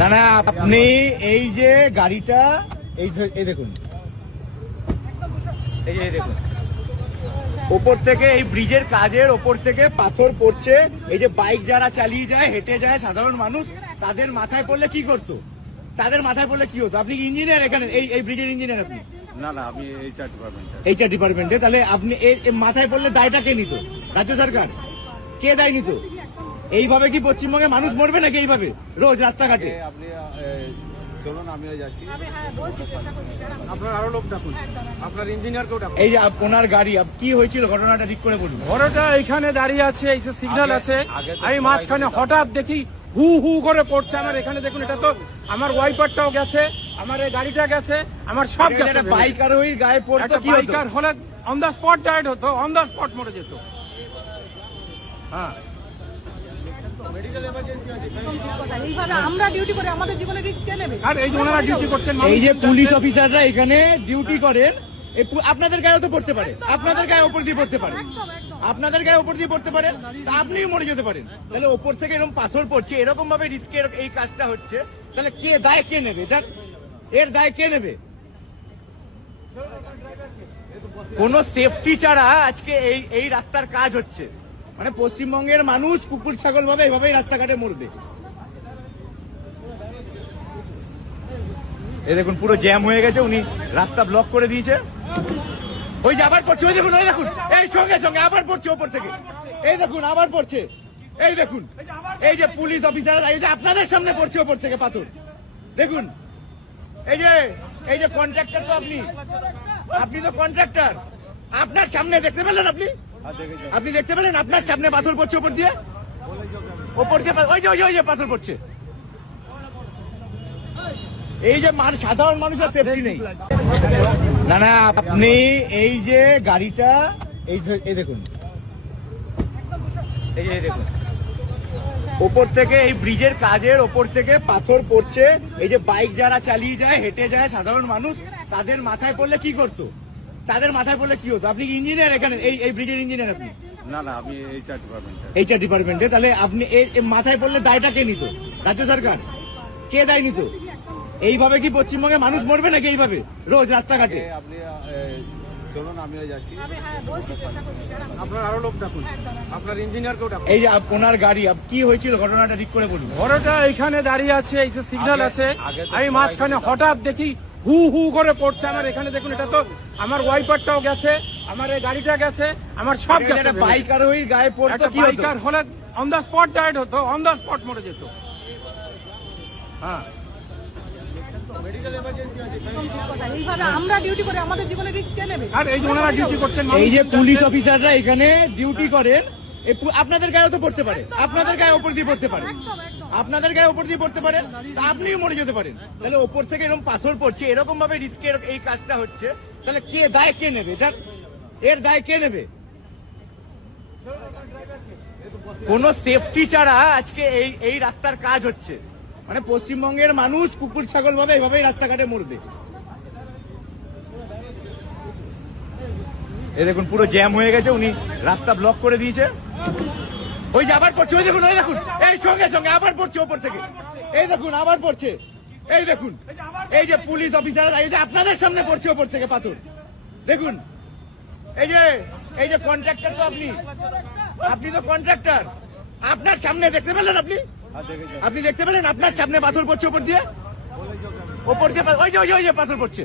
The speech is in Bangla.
না না আপনি এই যে গাড়িটা এই দেখুন। এই দেখুন। ওপর থেকে এই ব্রিজের কাজের ওপর থেকে পাথর পড়ছে। এই যে বাইক যারা চালিয়ে যায় হেঁটে যায় সাধারণ মানুষ তাদের মাথায় পড়লে কি করতো? তাদের মাথায় পড়লে কি হতো? আপনি ইঞ্জিনিয়ার এখানে? এই এই ব্রিজের ইঞ্জিনিয়ার আপনি? না না আমি এইচআর ডিপার্টমেন্টে এইচআর ডিপার্টমেন্টে তাহলে আপনি মাথায় পড়লে দায়টা কে নিত? রাজ্য সরকার? কে দায় নিত? এইভাবে কি পশ্চিমবঙ্গে মানুষ মরবে নাকি এইভাবে? রোজ রাস্তাঘাটে। আপনি চলুন আমি যাচ্ছি। আপনার আরও লোক ডাকুন। আপনার ইঞ্জিনিয়ারকেও ডাকুন। এই যে ওনার গাড়ি কি হয়েছিল ঘটনাটা ঠিক করে বলুন। বড়টা এখানে দাঁড়িয়ে আছে এই যে সিগন্যাল আছে। আমি মাঝখানে হঠাৎ দেখি হু হু করে পড়ছে। আমার এখানে দেখুন এটা তো আমার ওয়াইপারটাও গেছে আমার এই গাড়িটা গেছে আমার সব গেছে একটা বাইক আরোহীর গায়ে পড়তো কি বাইকার হলে অন দা স্পট ডায়েট হতো অন দা স্পট মরে যেত। হ্যাঁ। এই যে ওনারা ডিউটি করছেন এই যে মানুষজন পুলিশ অফিসাররা এখানে ডিউটি করেন আপনাদের গায়েও তো পড়তে পারে আপনাদের গায়ে ওপর দিয়ে পড়তে পারে। আপনাদের গায়ে ওপর দিয়ে পড়তে পারে তা আপনিও মরে যেতে পারেন। তাহলে ওপর থেকে এরকম পাথর পড়ছে এরকম ভাবে রিস্কের এই কাজটা হচ্ছে তাহলে কে দায় কে নেবে? এটার এর দায় কে নেবে? কোন সেফটি ছাড়া আজকে এই এই রাস্তার কাজ হচ্ছে। মানে পশ্চিমবঙ্গের মানুষ কুকুর, ছাগল ভাবে এভাবেই রাস্তাঘাটে মরবে। এই দেখুন, পুরো জ্যাম হয়ে গেছে, উনি রাস্তা ব্লক করে দিয়েছে। ওই যে আবার পড়ছে, ওই দেখুন ওই দেখুন, এই সঙ্গে সঙ্গে, আবার পড়ছে ওপর থেকে। এই দেখুন, আবার পড়ছে। এই দেখুন, এই যে পুলিশ অফিসার এই যে আপনাদের সামনে পড়ছে ওপর থেকে পাথর। দেখুন, এই যে এই যে কন্ট্রাক্টর তো আপনি। আপনি তো কন্ট্রাক্টর আপনার সামনে, দেখতে পেলেন আপনি? আপনি দেখতে পেলেন? আপনার সামনে পাথর পড়ছে ওপর দিয়ে? ওপর দিয়ে ওই যে ওই যে ওই যে পাথর পড়ছে। এই যে মান সাধারণ মানুষের সেফটি নেই। না না, আপনি এই যে গাড়িটা, এই এই দেখুন। এই যে দেখুন। ওপর থেকে এই ব্রিজের কাজের ওপর থেকে পাথর পড়ছে। এই যে বাইক যারা চালিয়ে যায়, হেঁটে যায়, সাধারণ মানুষ, তাদের মাথায় পড়লে কি করতো? তাদের মাথায় পড়লে কি হতো? আপনি ইঞ্জিনিয়ার এখানে? এই এই ব্রিজের ইঞ্জিনিয়ার আপনি? না না আমি এইচআর ডিপার্টমেন্টে এইচআর ডিপার্টমেন্টে তাহলে আপনি এর মাথায় পড়লে দায়টা কে নিত? রাজ্য সরকার। কে দায় নিত? এইভাবে কি পশ্চিমবঙ্গে মানুষ মরবে নাকি এইভাবে? রোজ রাস্তাঘাটে। আপনি চলুন আমি যাচ্ছি আপনার আরও লোক ডাকুন। আপনার ইঞ্জিনিয়ারকেও ডাকুন। এই যে ওনার গাড়ি আপ- কি হয়েছিল ঘটনাটা ঠিক করে বলুন। বড়টা এখানে দাঁড়িয়ে আছে এই যে সিগন্যাল আছে। আমি মাঝখানে হঠাৎ দেখি হু হু করে পড়ছে আমার এখানে দেখুন এটা তো আমার ওয়াইপারটাও গেছে আমার এই গাড়িটা গেছে আমার সব গেছে। একটা বাইক আরোহীর গায়ে পড়তো কি বাইকার হলে অন দা স্পট ডায়েট হতো অন দা স্পট মরে যেত। হ্যাঁ। আমরা ডিউটি করে আমাদের জীবনে রিস্ক কে নেবে? আর এই যে ওনারা ডিউটি করছেন এই যে পুলিশ অফিসাররা এখানে ডিউটি করেন আপনাদের গায়েও তো পড়তে পারে। আপনাদের গায়ে ওপর দিয়ে পড়তে পারে। আপনাদের গায়ে ওপর দিয়ে পড়তে পারে আপনিও মরে যেতে পারেন। তাহলে ওপর থেকে এরকম পাথর পড়ছে এরকম ভাবে রিস্কের এই কাজটা হচ্ছে। তাহলে কে দায় কে নেবে? এটার এর দায় কে নেবে? কোন সেফটি ছাড়া আজকে এই এই রাস্তার কাজ হচ্ছে। মানে পশ্চিমবঙ্গের মানুষ কুকুর ছাগল ভাবে এভাবেই রাস্তাঘাটে মরবে। এই দেখুন, পুরো জ্যাম হয়ে গেছে, উনি রাস্তা ব্লক করে দিয়েছে। ওই যে আবার পড়ছে, ওই দেখুন ওই দেখুন, এই সঙ্গে সঙ্গে, আবার পড়ছে ওপর থেকে। এই দেখুন, আবার পড়ছে। এই দেখুন, এই যে পুলিশ অফিসার এই যে আপনাদের সামনে পড়ছে ওপর থেকে পাথর। দেখুন, এই যে এই যে কন্ট্রাক্টর তো আপনি। আপনি তো কন্ট্রাক্টর আপনার সামনে, দেখতে পেলেন আপনি? আপনি দেখতে পেলেন আপনার সামনে পাথর পড়ছে ওপর দিয়ে? ওপর দিয়ে ওই যে ওই যে পাথর পড়ছে।